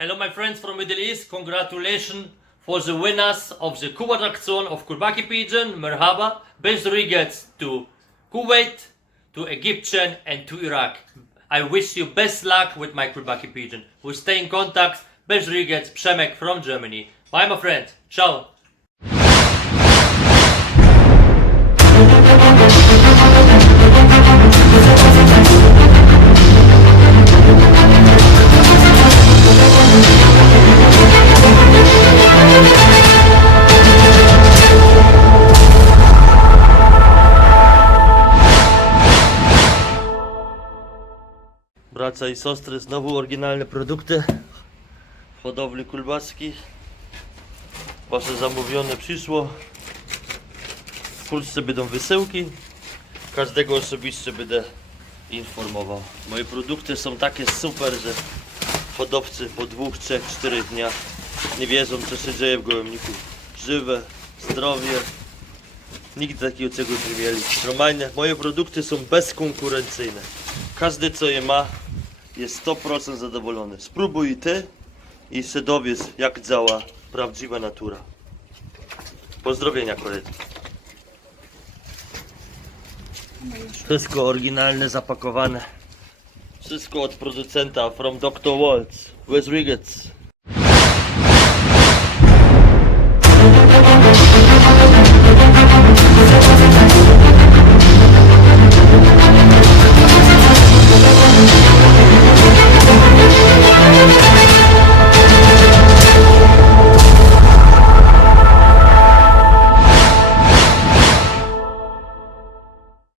Hello my friends from Middle East, congratulations for the winners of the Kuwait Aktion of Kurbaki Pigeon, Merhaba. Best regards to Kuwait, to Egyptian and to Iraq. I wish you best luck with my Kurbaki Pigeon. We stay in contact. Best regards, Przemek from Germany. Bye my friend. Ciao. Bracia i siostry, znowu oryginalne produkty w hodowli kulbaski. Wasze zamówione przyszło. Wkrótce będą wysyłki. Każdego osobiście będę informował. Moje produkty są takie super, że hodowcy po dwóch, trzech, czterech dniach nie wiedzą co się dzieje w gołębniku. Żywe, zdrowie. Nigdy takiego czegoś nie mieli. Normalnie moje produkty są bezkonkurencyjne. Każdy co je ma jest 100% zadowolony. Spróbuj ty i się dowiedz jak działa prawdziwa natura. Pozdrowienia koledzy. Wszystko oryginalne, zapakowane. Wszystko od producenta from Dr. Waltz. West Riggets.